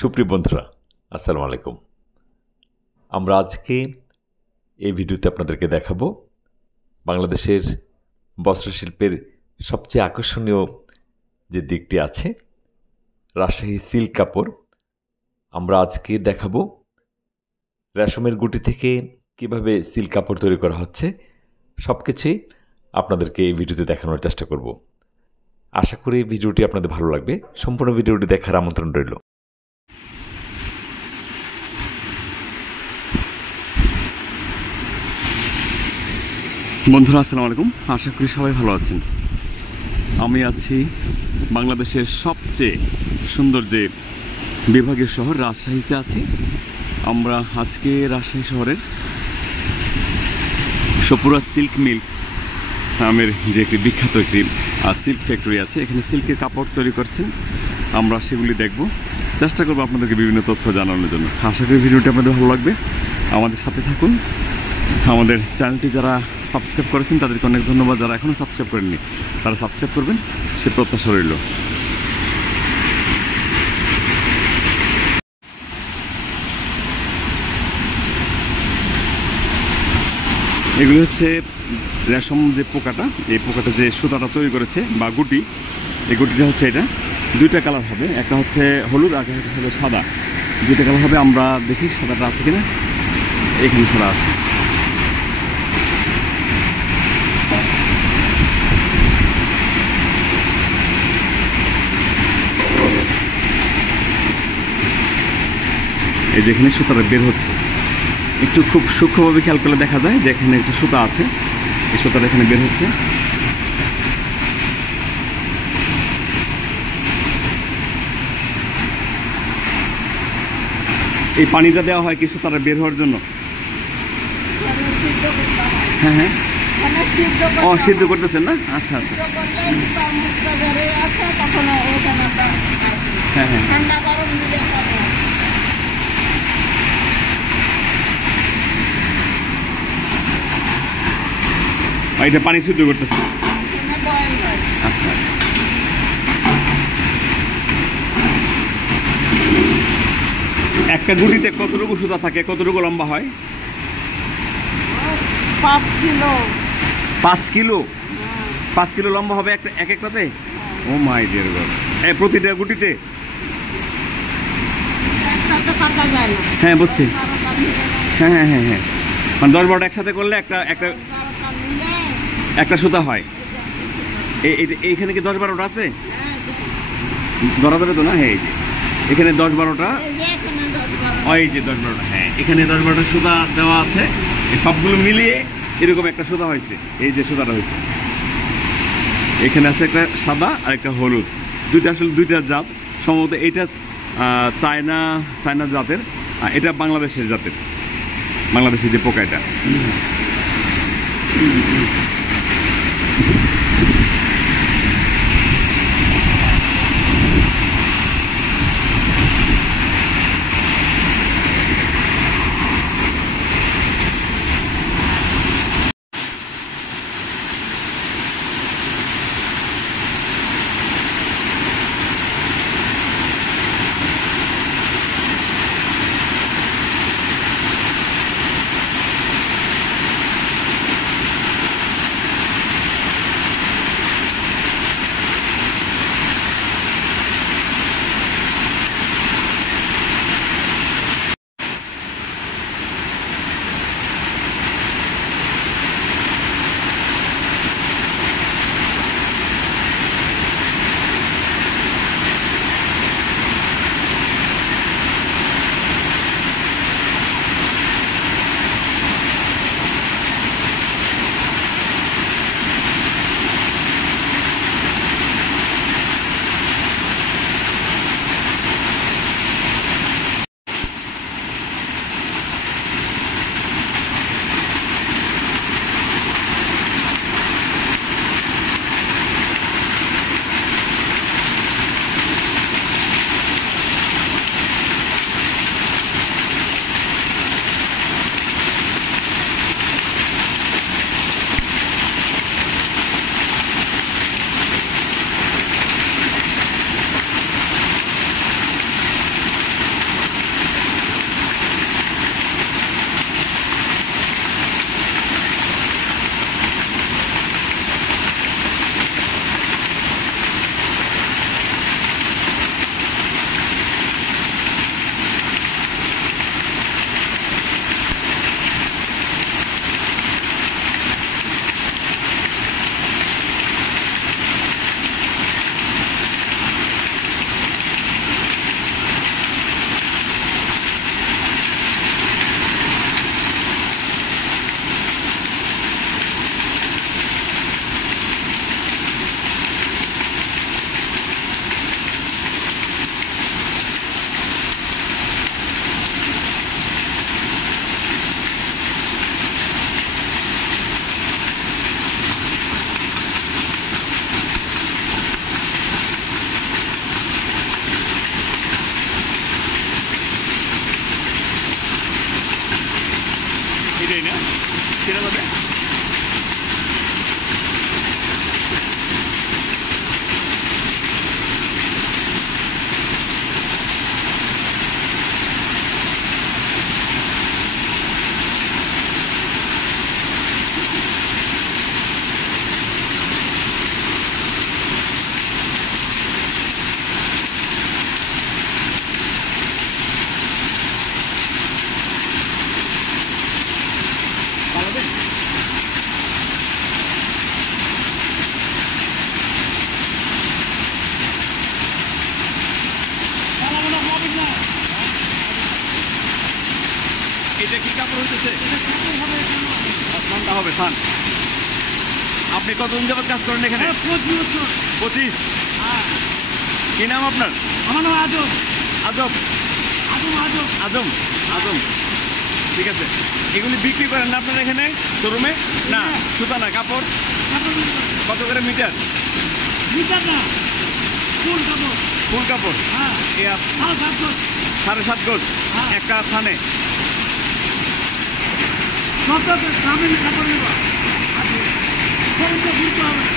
সুপ্রিয় বন্ধুরা, আসসালামু আলাইকুম। আমরা আজকে এই ভিডিওতে আপনাদেরকে দেখাবো বাংলাদেশের বস্ত্রশিল্পের সবচেয়ে আকর্ষণীয় যে দিকটি আছে, রাজশাহী সিল্ক কাপড়। আমরা আজকে দেখাবো রেশমের গুটি থেকে কিভাবে সিল্ক কাপড় তৈরি করা হচ্ছে। সব কিছুই আপনাদেরকে এই ভিডিওতে দেখানোর চেষ্টা করব। আশা করি এই ভিডিওটি আপনাদের ভালো লাগবে। সম্পূর্ণ ভিডিওটি দেখার আমন্ত্রণ রইল। বন্ধুরা আসসালামু আলাইকুম, আশা করি সবাই ভালো আছেন। আমি আছি বাংলাদেশের সবচেয়ে সুন্দর যে বিভাগীয় শহর রাজশাহীতে আছি। আমরা আজকে রাজশাহী শহরের সপুরা সিল্ক মিল নামের যে একটি বিখ্যাত একটি সিল্ক ফ্যাক্টরি আছে, এখানে সিল্কের কাপড় তৈরি করছেন। আমরা সেগুলি দেখব, চেষ্টা করবো আপনাদেরকে বিভিন্ন তথ্য জানানোর জন্য। আশা করি ভিডিওটি আপনাদের ভালো লাগবে, আমাদের সাথে থাকুন। আমাদের চ্যানেলটি যারা সাবস্ক্রাইব করেছেন তাদেরকে অনেক ধন্যবাদ, যারা এখনও সাবস্ক্রাইব করেননি তারা সাবস্ক্রাইব করবেন, সে প্রত্যাশা রইল। এগুলি হচ্ছে রেশম যে পোকাটা, এই পোকাটা যে সুতাটা তৈরি করেছে বা গুটি, এই গুটিটা হচ্ছে এটা দুইটা কালার হবে, একটা হচ্ছে হলুদ আর একটা হচ্ছে সাদা। দুইটা কালার হবে। আমরা দেখি সাদাটা আছে কিনা। এখানে সাদা আছে। এই যেখানে সুতাটা বের হচ্ছে, একটু খুব সূক্ষ্মভাবে খেয়াল করলে দেখা যায় যে এখানে একটা সুতা আছে, এই সুতাটা এখানে বের হচ্ছে। এই পানিটা দেওয়া হয় কি সুতাটা বের হওয়ার জন্য? হ্যাঁ হ্যাঁ, ও সিদ্ধ করতেছেন না? আচ্ছা আচ্ছা, হ্যাঁ হ্যাঁ। এটা পানি সিদ্ধ করতেছে। আচ্ছা, একটা গুটিতে কতটুকু সুতা থাকে, কতটুকু লম্বা হয়? 5 কিলো। 5 কিলো? 5 কিলো লম্বা হবে এক একটাতে? ও মাই ডিয়ার গড! প্রতিটা গুটিতে? হ্যাঁ বুঝছি, হ্যাঁ হ্যাঁ হ্যাঁ হ্যাঁ, মানে 10-12টা একসাথে করলে একটা সুতা হয়। এইখানে কি 10-12টা আছে? ধরা ধরে তো না? হ্যাঁ, এই যে এখানে 10-12টা, এই যে 10-12টা, হ্যাঁ এখানে 10-12টা সুতা দেওয়া আছে। এই সবগুলো মিলিয়ে এরকম একটা সুতা হয়েছে। এই যে সুতাটা হয়েছে, এখানে আছে একটা সাদা আর একটা হলুদ, দুইটা আসলে দুইটা জাত সম্ভবত। এটা চায়না জাতের, এটা বাংলাদেশের জাতের, বাংলাদেশের যে পোকা এটা। দুইটাই না, সেটা যাবে। এটা কি কাপড় হইতেছে? ঠান্ডা হবে থান। আপনি কতদিন যাবত কাজ করেন এখানে? 25। কি নাম আপনার? আমার নাম আজম। আজব। আজম আজম আজম আজম, ঠিক আছে। এগুলি বিক্রি করেন না আপনার এখানে শোরুমে? না, সুতা না, কাপড়। কত করে মিটার? মিটার না, ফুল কাপড়। ফুল কাপড়? হ্যাঁ, এ 7.5 গজ। 7.5 গজ হ্যাঁ। একটা থানে। সব গ্রামীণ কাপড় নেবা, শরীরটা ঘুরতে হবে না,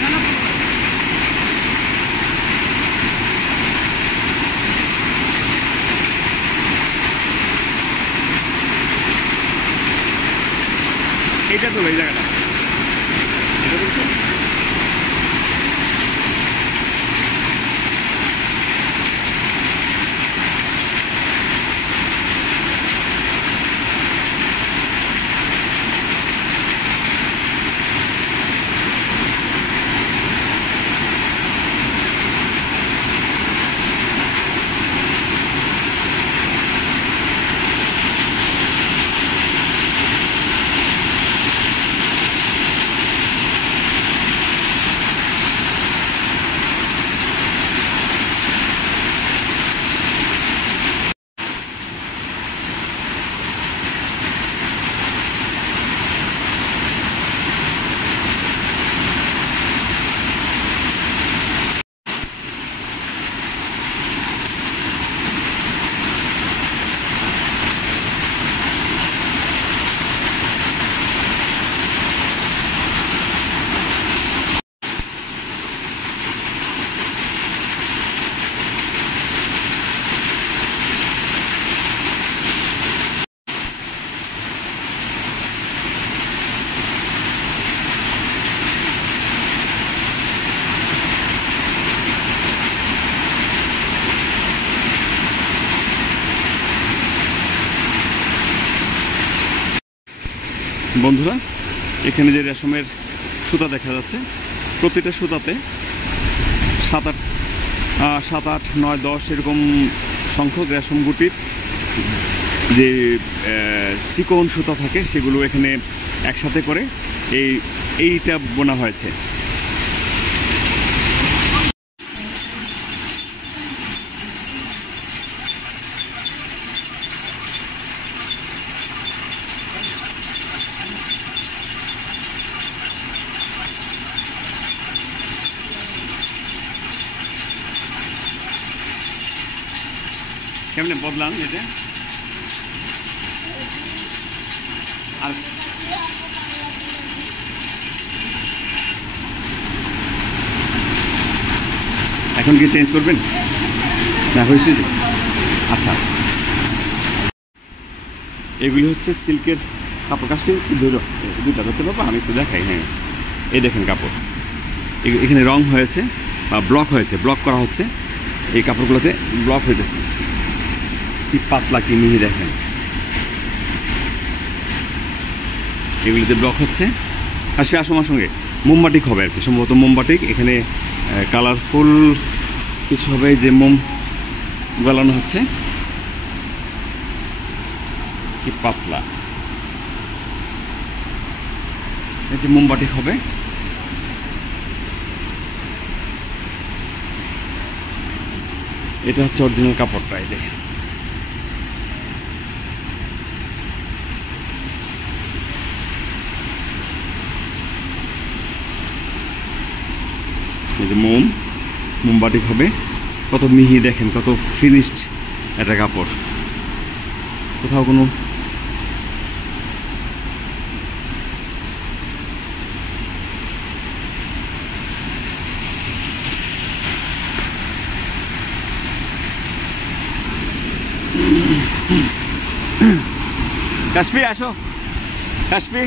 জানা পড়বে। এইটা তো এই জায়গাটা এটা বলছো? বন্ধুরা, এখানে যে রেশমের সুতা দেখা যাচ্ছে, প্রতিটা সুতাতে 7, 8, 9, 10 এরকম সংখ্যক রেশম গুটির যে চিকন সুতা থাকে সেগুলো এখানে একসাথে করে এইটা বোনা হয়েছে। কেমনে বদলান এটা? আর এখন কি চেঞ্জ করবেন না? হয়েছে যে, আচ্ছা। এগুলি হচ্ছে সিল্কের কাপড়। কাজটি ধরো দুটা ধরতে পারবো, আমি একটু দেখাই। হ্যাঁ, এই দেখেন কাপড় এখানে রং হয়েছে বা ব্লক হয়েছে, ব্লক করা হচ্ছে। এই কাপড়গুলোতে ব্লক হইতেছে। কি পাতলা, কি মিহি দেখেন, এগুলিতে ব্লক হচ্ছে। আসলে আসমার সঙ্গে মোমবাটিক হবে আর কি, সম্ভবত মোমবাটিক। এখানে কালারফুল কিছু হবে, যে মোম জ্বালানো হচ্ছে। কি পাতলা, এই যে মোমবাটিক হবে। এটা হচ্ছে অরিজিনাল কাপড়টা। এই দেখেন, এই যে মোমবাটিক হবে। কত মিহি দেখেন, কত ফিনিশড একটা কাপড়। কোথাও কোনো কাশফি আসো, কাশফি।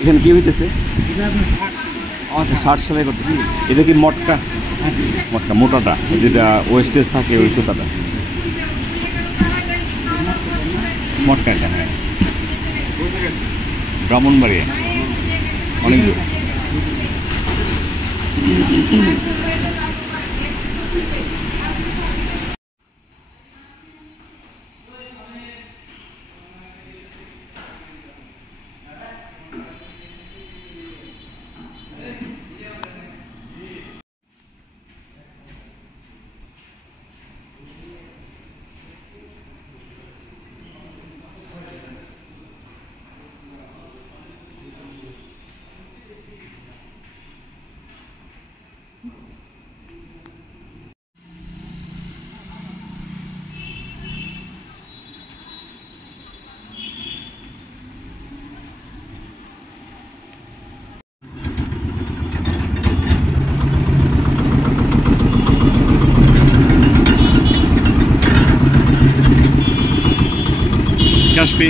এখানে কি হইতেছে? আচ্ছা, 60 সেলাই করতেছি। এটা কি মটকা? মটকা মোটাটা, যেটা ওয়েস্টেজ থাকে ওই সুতাটা, মটকা এটা। হ্যাঁ, ব্রাহ্মণবাড়িয়া, অনেক দূর। কাশফি